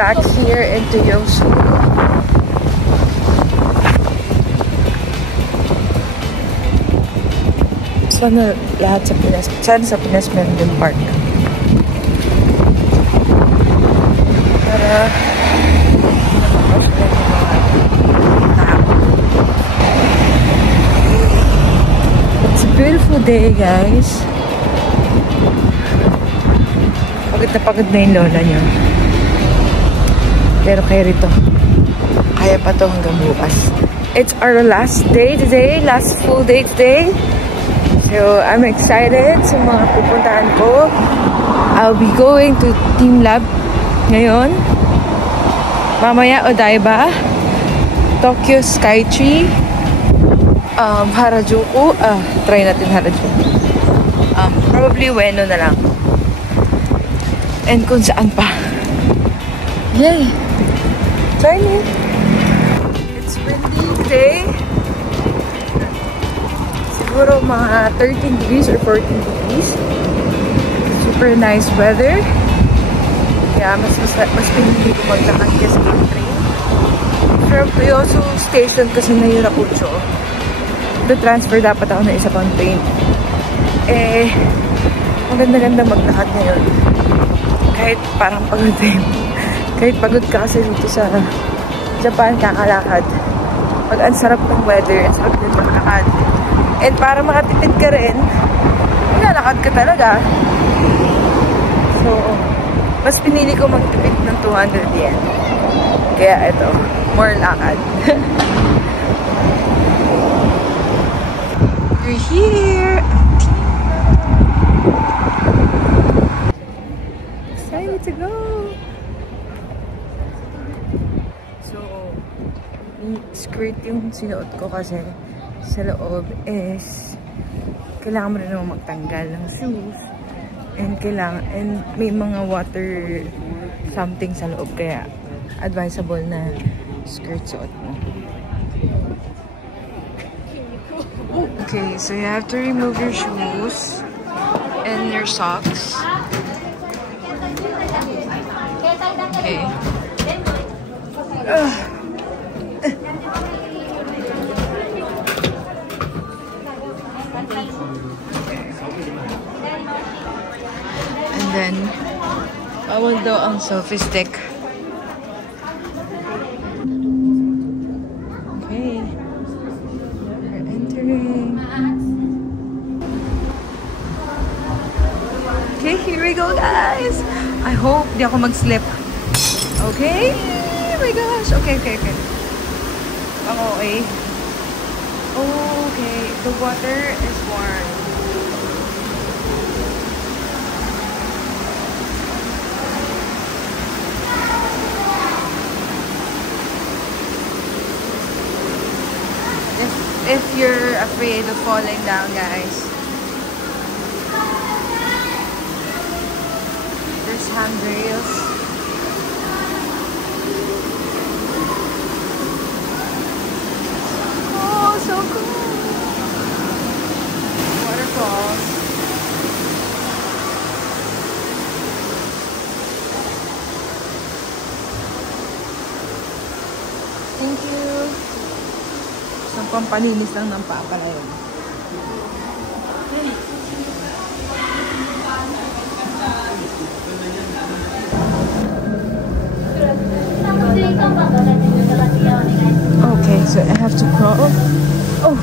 back here into Yeosu. Sana lahat sa Pinas, meron din park. Para it's a beautiful day, guys. Pagod na yung lola nyo. Pero kayo rito, kaya pa to hanggang bukas. It's our last day today, last full day today. So, I'm excited sa mga pupuntahan ko. I'll be going to Team Lab ngayon. Mamaya, Odaiba, Tokyo Skytree, Harajuku. Try natin Harajuku. Probably Ueno na lang. And kung saan pa. Yay! Join me! It's windy today. Siguro mga 13 degrees or 14 degrees. Super nice weather. Kaya mas pinili ko maglakad kasi yung train. From Yeosu Station kasi na Yurakucho. The-transfer dapat ako na isa pang train. Maganda-ganda maglakad ngayon. Kahit parang pagod din. Kahit pagod ka kasi dito sa Japan, kakalakad. Pag ang sarap ng weather, ang sarap din maglakad. And para makatipid ka rin, lalakad ka talaga. So, mas pinili ko magtipid ng 200 yen. Kaya ito, more lakad. We're here! Excited to go! So, skirt yung sinuot ko kasi sa loob is kailangan mo rin naman magtanggal ng shoes and may mga water something sa loob kaya advisable na skirt suot mo. Okay, so you have to remove your shoes and your socks. Okay. And then, bawal daw ang selfie stick. Okay. We're entering. Okay, here we go, guys. I hope di ako mag-slip. Okay? Oh my gosh. Okay. Okay. Okay. The water is warm. If you're afraid of falling down, guys, there's handrails. Oh, so cool! Waterfalls. Thank you. Isang pampalinis lang ng paa yun. Okay, so I have to crawl. Oh!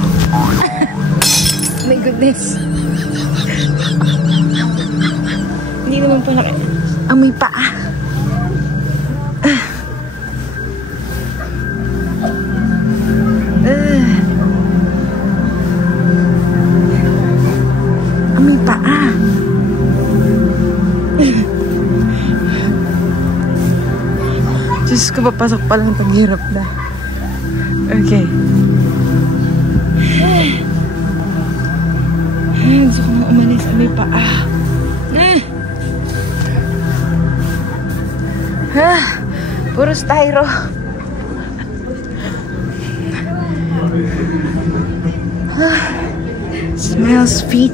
My goodness! Hindi naman po amoy paa. Amoy paa. Diyos ko, papasok pa lang paghirap na. Okay. Gusto ko na umalis. Amoy paa. Puro styro. Smells feet.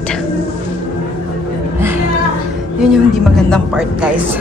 Yun yung hindi magandang part, guys.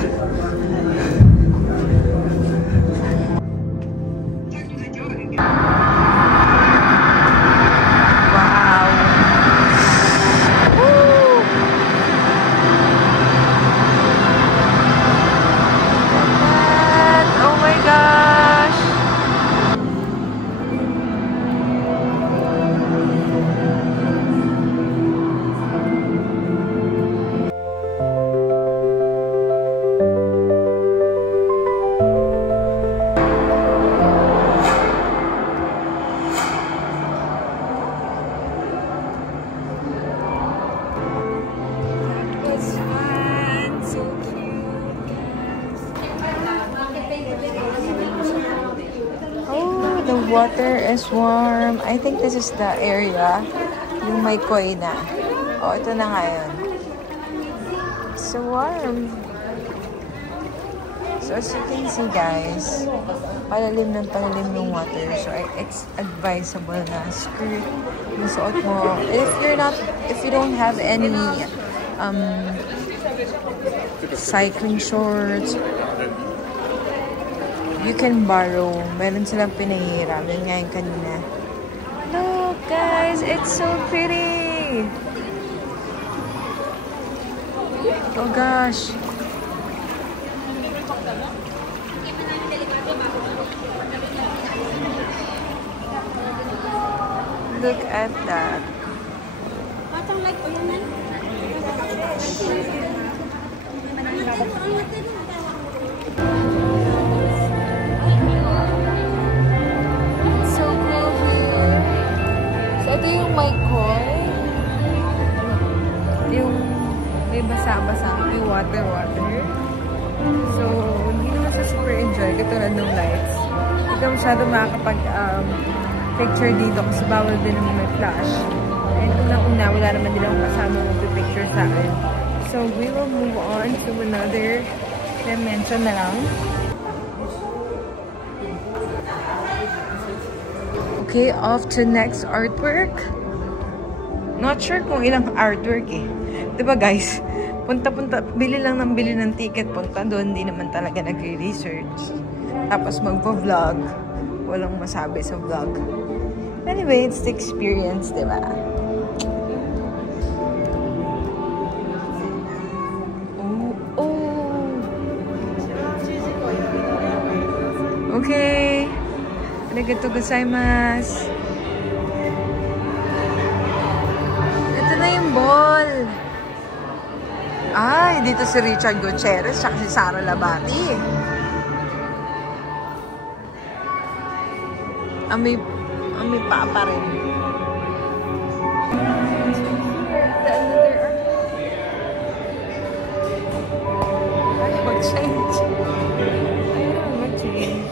water is warm. I think this is the area yung may koi na. Oh, ito na nga yun. So warm. So as you can see guys, palalim ng water. So it's advisable na skirt yung suot mo. If you don't have any cycling shorts, you can borrow. Meron silang pinahiram. Yun nga yung kanina. Look guys, it's so pretty. Oh gosh. Look at that. So cool here. So ito yung may koi. Yung may basa-basa, may water. So, hindi naman sa super enjoy. Katulad ng lights. Hindi ka masyado makakapag picture dito kasi bawal din naman may flash. And unang-una, wala naman din akong kasama mag-picture sa akin. So, we will move on to another dimension na lang. Okay, off to next artwork. Not sure kung ilang artwork eh. Diba guys? Punta-punta, bili ng ticket, punta doon, hindi naman talaga nagre-research. Tapos magpo-vlog. Walang masabi sa vlog. Anyway, it's the experience, diba? Oh. Okay. Arigatou gozaimasu. Ito na yung ball. Ay, dito si Richard Gutierrez at si Sara Labati. May papa rin. Ay, mag-change. Ayun, mag-change.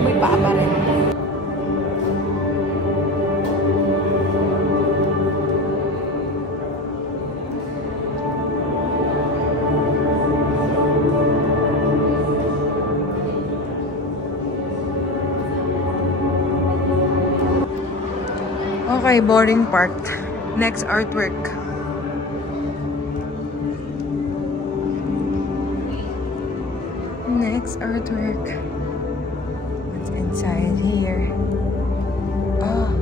May papa rin. Okay, boring part. Next artwork. Next artwork. What's inside here? Oh.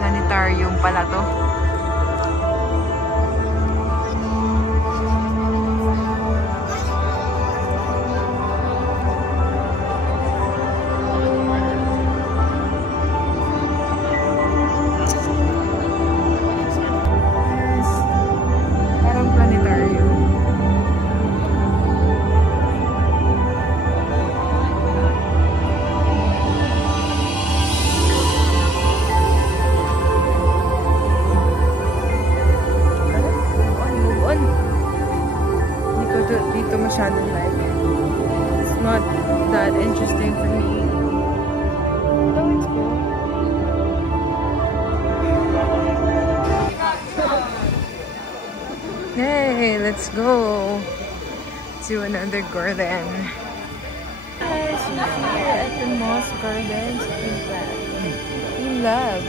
Planetarium pala to. Dito masyadong like it's not that interesting for me. Oh, it's cool. Hey, let's go to another garden. Guys, we're here at the Moss Gardens in Love.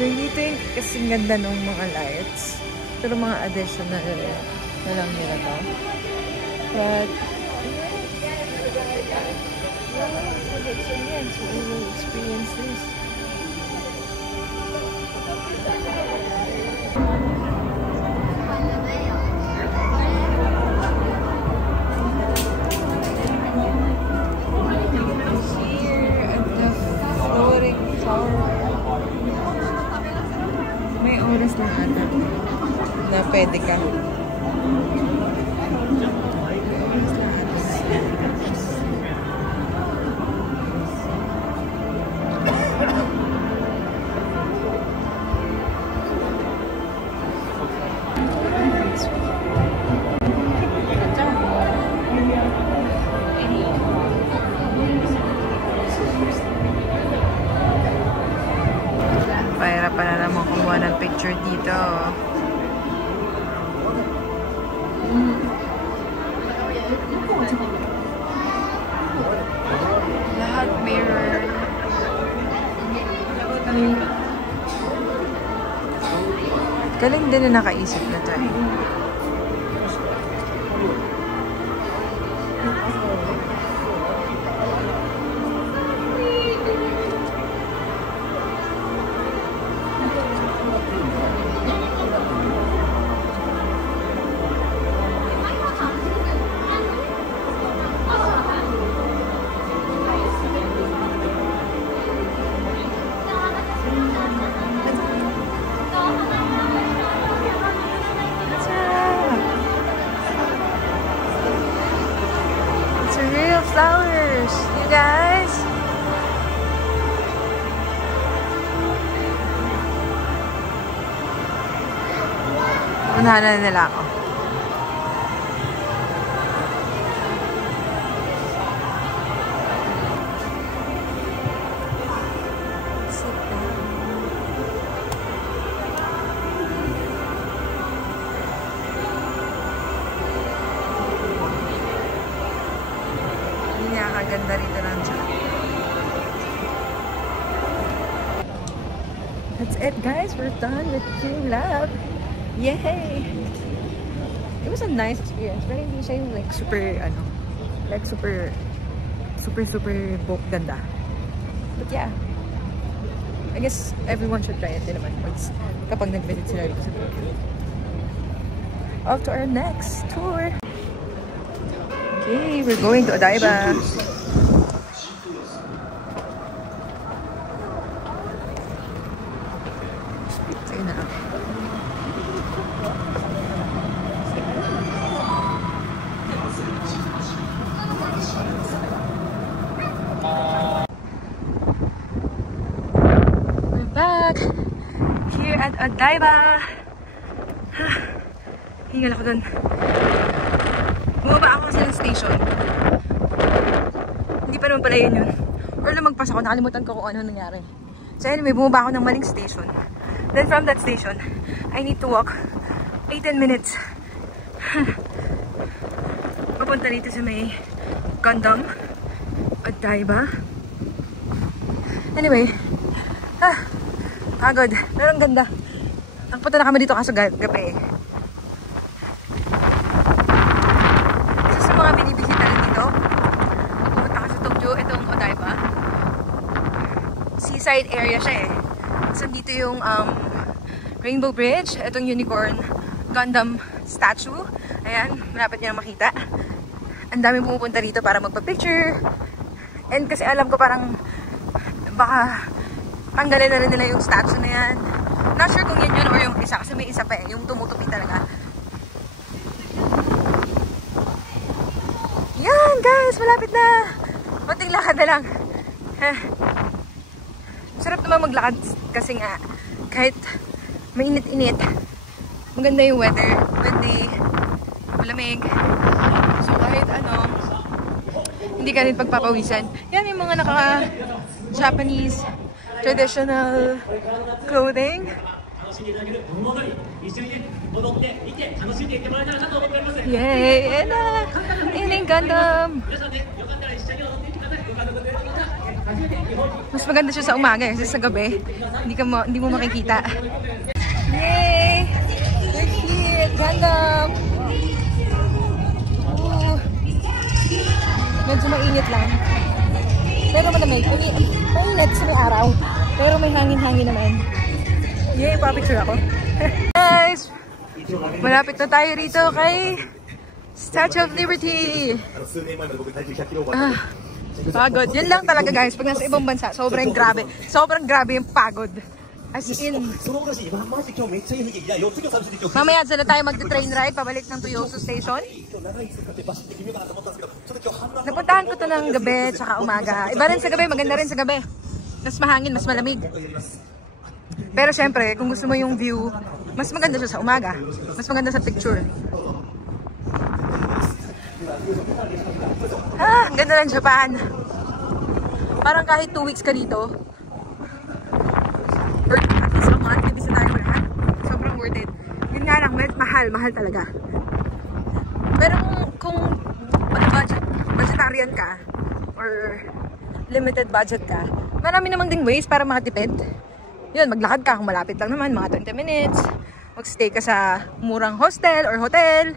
So, hindi ito yung kasing ganda ng mga lights. Pero mga additional na lang nila to. But, so we will experience this. Here at the floating tower. May oras lang ata na pwede ka. Pahirapan na naman kumuha ng picture dito. Lahat mirror. Galing din na nakaisip na to eh. Flowers, you guys. Unahan na nila ako. Ganda rito lang siya. That's it, guys. We're done with QLab. Yay! It was a nice experience. Pero hindi siya yung like super, like super book ganda. But yeah, I guess everyone should try it din naman kapag nag-visit sila dito sa Tokyo. Off to our next tour. Okay, we're going to Odaiba. We're back here at Odaiba. Hingal ako dun. Bumaba ako sa station. Hindi pa naman pala yun. Or lumagpas ako, nakalimutan ko kung ano nangyari. So anyway, bumaba ako ng maling station. Then from that station, I need to walk 8-10 minutes. Papunta dito sa may Gundam Odaiba. Anyway, pagod. Pero ang ganda. Nakapunta na kami dito kaso gabi. Sa mga binibisita rin dito, pupunta ka sa Tokyo, itong Odaiba. Seaside area siya eh. So dito yung Rainbow Bridge, itong Unicorn Gundam statue. Ayan, malapit niya makita. Ang daming pumupunta dito para magpa-picture. And kasi alam ko parang baka tanggalin na rin nila yung statue na yan. Not sure kung yun or yung isa kasi may isa pa eh, yung tumutupi talaga. Yan guys, malapit na. Konting lakad na lang. Sarap naman maglakad kasi nga kahit mainit-init, maganda yung weather, windy, malamig. So kahit hindi ka rin pagpapawisan. Yan yung mga naka-Japanese traditional clothing. Yay! And ining Gundam! Mas maganda siya sa umaga kasi sa gabi hindi mo makikita. Yay! We're here at Gundam! Medyo mainit lang. Pero malamig. Mainit sa may araw. Pero may hangin-hangin naman. Yay! Pa-picture ako. Guys! Malapit na tayo rito kay Statue of Liberty! Pagod. Yan lang talaga guys. Pag nasa ibang bansa, sobrang grabe. Sobrang grabe yung pagod. As in. Mamaya sila tayo mag-train ride pabalik ng Tuyoso Station. Napuntahan ko to ng gabi tsaka umaga. Iba rin sa gabi, maganda rin sa gabi. Mas mahangin, mas malamig. Pero syempre, kung gusto mo yung view, mas maganda siya sa umaga. Mas maganda sa picture. Ah, ganda ng Japan. Parang kahit 2 weeks ka dito, or at least a month, ibisa tayo lahat. Sobrang worth it. Yun nga lang, mahal talaga. Pero kung vegetarian ka, or limited budget ka, marami namang ding ways para makatipid. Yun, maglakad ka kung malapit lang naman, mga 20 minutes. Mag-stay ka sa murang hostel or hotel.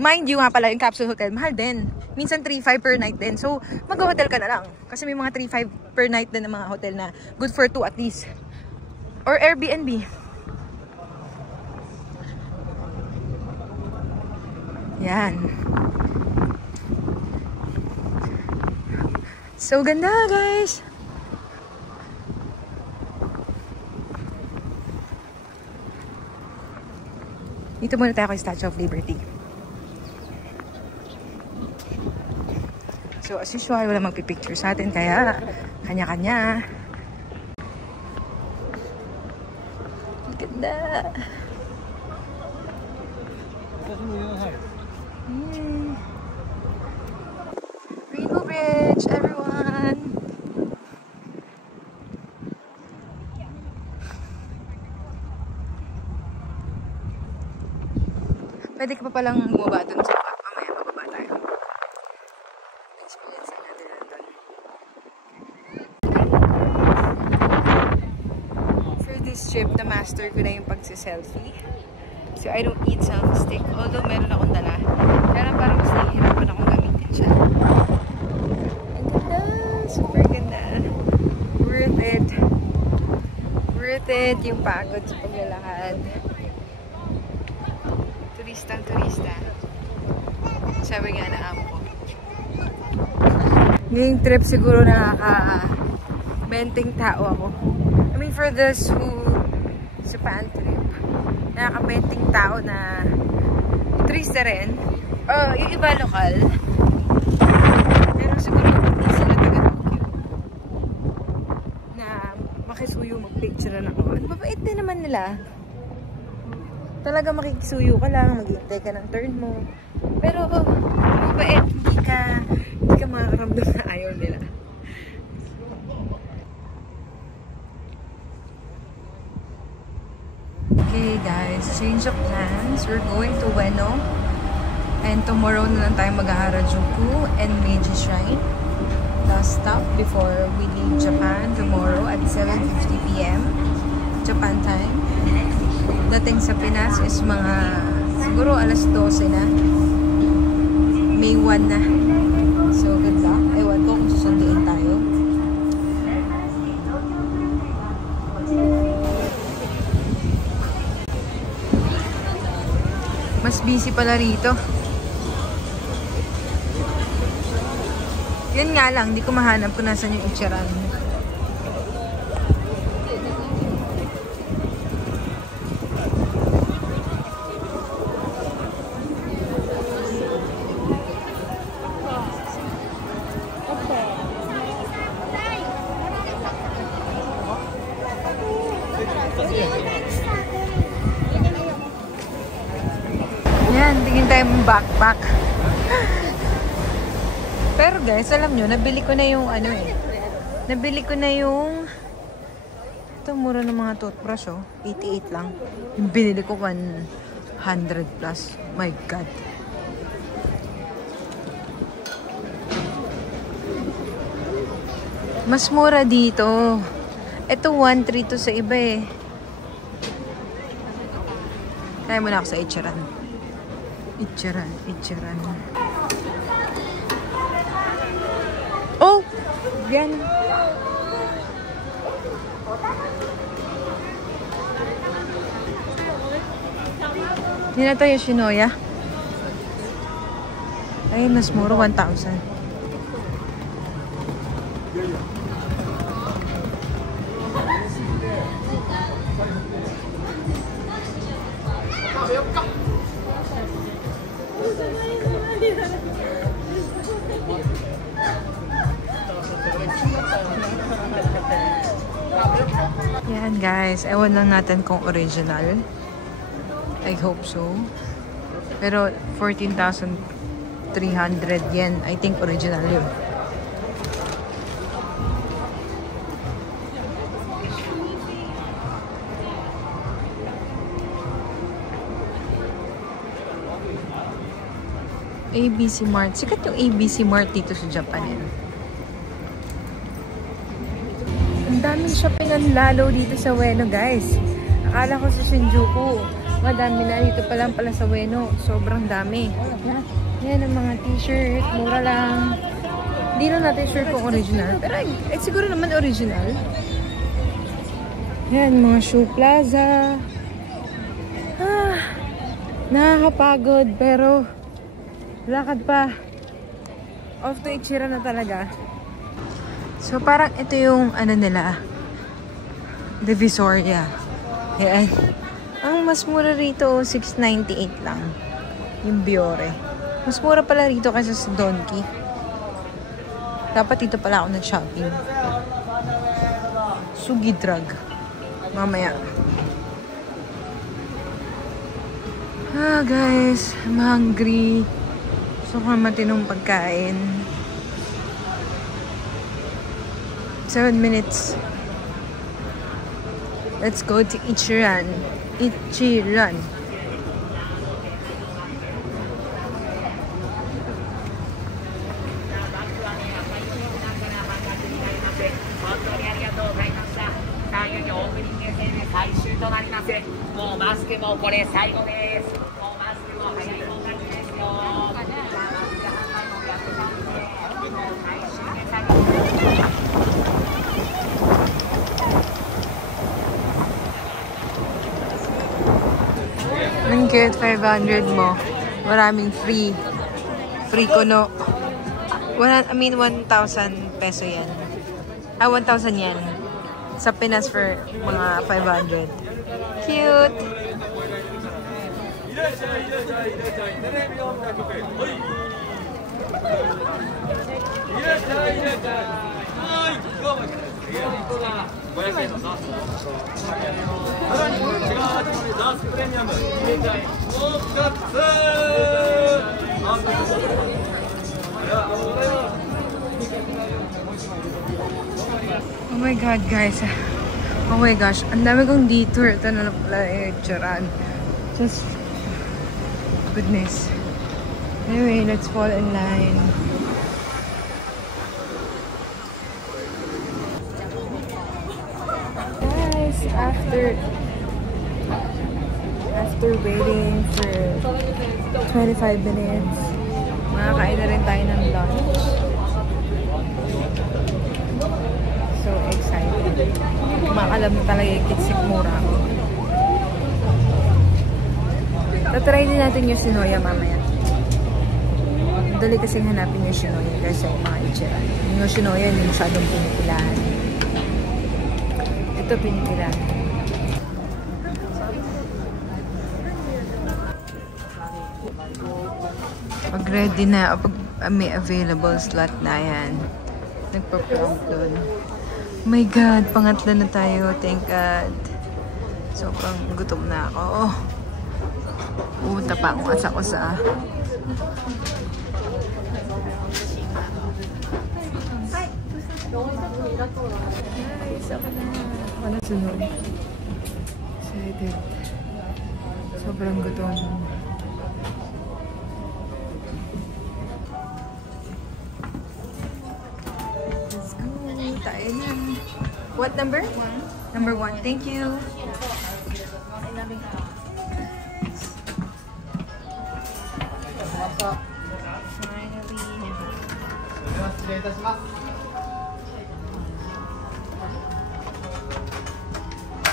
Mind you nga pala, yung capsule hotel, mahal din. Minsan 3-5 per night din. So, mag-hotel ka na lang. Kasi may mga 3-5 per night din ng mga hotel na good for 2 at least. Or Airbnb. Yan. So, ganda guys! Dito muna tayo kay Statue of Liberty. So, as usual, wala magpipicture sa atin, kaya kanya-kanya. Ganda! Rainbow Bridge, everyone! Pwede ka pa palang bumaba dun sa baba. Mamaya mababa tayo. Experience natin doon. For this trip, na-master ko na yung pagsiselfie. So, I don't need selfie stick. Although, meron akong dala. Kaya parang mas nahihirapan akong gamitin siya. Ang ganda! Super ganda! Worth it! Worth it yung pagod sa paglalakad. Turista. Sabi nga na amo ko. Ngayong trip siguro nakaka-benting tao ako. I mean, for those who Japan trip, nakaka-benting tao na turista rin. Yung iba lokal. Pero siguro hindi sila taga-Tokyo na makisuyo mag-picture na ako. Ano mabait din naman nila. Talaga makikisuyo ka lang, maghihintay ka ng turn mo. Pero, mabait, hindi ka makakaramdam na ayaw nila. Okay guys, change of plans. We're going to Ueno. And tomorrow na lang tayo mag-Harajuku and Meiji Shrine. Last stop before we leave Japan tomorrow at 7:50 PM Japan time. Dating sa Pinas is mga siguro alas 12 na. May 1 na. So, ganda. Ewan ko kung susunduin tayo. Mas busy pala rito. Yan nga lang, di ko mahanap kung nasan yung Ichiran. Yan, tingin tayo mong backpack. Pero guys, alam nyo, nabili ko na yung ano eh. Nabili ko na yung ito, mura ng mga toothbrush oh. 88 lang. Yung binili ko 100 plus. My God. Mas mura dito. Ito 1.3 to sa iba eh. Kaya muna ako sa Ichiran. Ichiran. Oh! Yan. Hindi na tayo Yoshinoya. Ay, mas mura 1,000. Yan guys, ewan lang natin kung original. I hope so. Pero 14,300 yen. I think original yun. ABC Mart. Sikat yung ABC Mart dito sa Japan. Ang daming shoppingan lalo dito sa Ueno, guys. Akala ko sa Shinjuku, madami na. Dito pa lang pala sa Ueno. Sobrang dami. Yan ang mga t-shirt. Mura lang. Hindi na natin sure kung original. Pero siguro naman original. Yan, mga shoe plaza. Nakakapagod pero lakad pa. Off to Ichira na talaga. So, parang ito yung, ano nila, Divisoria. Ayan. Ang mas mura rito, 698 lang. Yung Biore. Mas mura pala rito kaysa sa Donki. Dapat dito pala ako nag-shopping. Sugi drug. Mamaya. Guys. I'm hungry. Sobrang matinong pagkain. 7 minutes. Let's go to Ichiran. Ichiran. Kahit 500 mo, maraming free. Free kuno. 1,000 peso yan. 1,000 yan. Sa Pinas for mga 500. Cute! Oh my god, guys. Oh my gosh. Ang dami kong detour. Ito na pala yung Ichiran. Just goodness. Anyway, let's fall in line. Guys, after waiting for 25 minutes, makakain na rin tayo ng lunch. So excited. Makalam na talaga yung kitsikmura ko. Tatry din natin yung Shinoya mamaya. Dali kasing hanapin yung Shinoya kasi yung mga Ichiran. Yung Shinoya hindi masyadong pinipilahan. Ito pinipilahan. Pag ready na, pag may available slot na yan, nagpa-prompt doon. Oh my god, pangatlo na tayo. Thank God. Sobrang gutom na ako. Pumunta pa akong asa-usa. Guys, ako na. Ako na sunod. Excited. Sobrang gutom. Let's go. Tayo na. What number? Number 1. Thank you.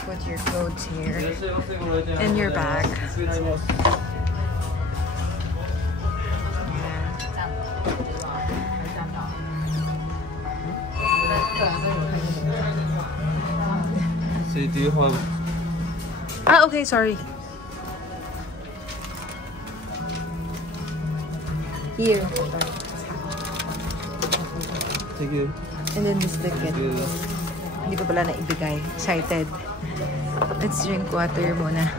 Put your clothes here in your bag. So do you have... Okay, sorry. Here. Thank you. And then this ticket. Thank you. Hindi Hindi ko pala naibigay. Excited. Let's drink water muna.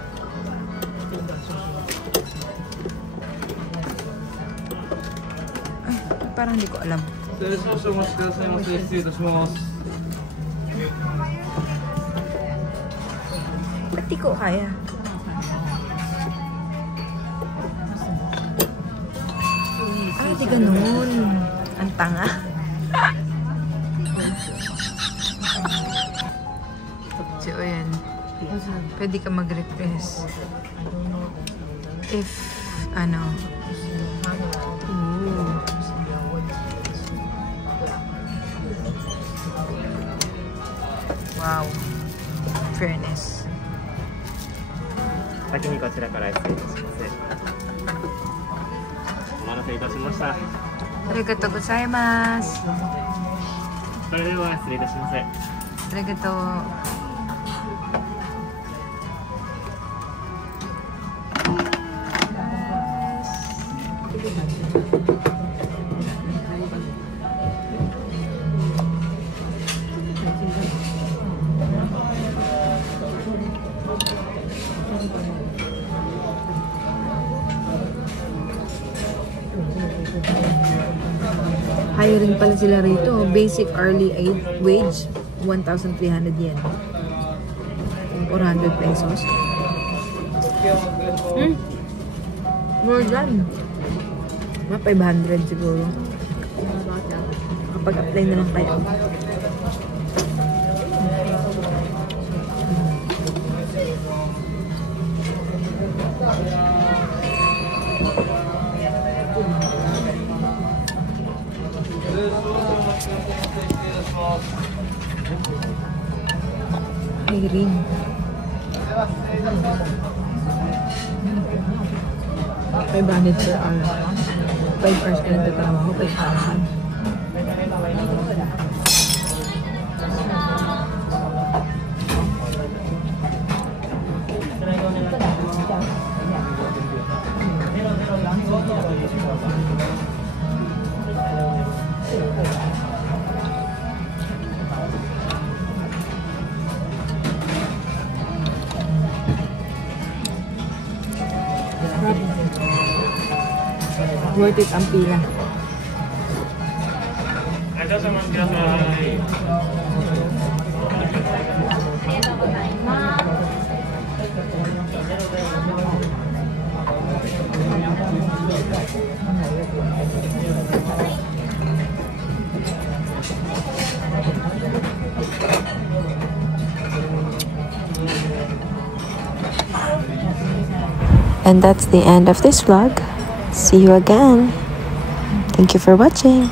Ay, parang hindi ko alam. Ba't di ko kaya? Ay, di ganun. Ang tanga. So, ayan. Pwede ka mag-request. If, ano. Ooh. Wow. Fairness. 先にこちらから失礼いたします。お待たせいたしました。ありがとうございます。それでは失礼いたします。ありがとう。Hiring pala sila rito. Basic hourly wage, 1,300 yen. 400 pesos. More than. Mga 500 siguro. Kapag apply na lang kayo. Hiring. 500 per hour. 5 hours ka nagtatrabaho, 5,000. Worth it ang pila. And that's the end of this vlog. See you again. Thank you for watching.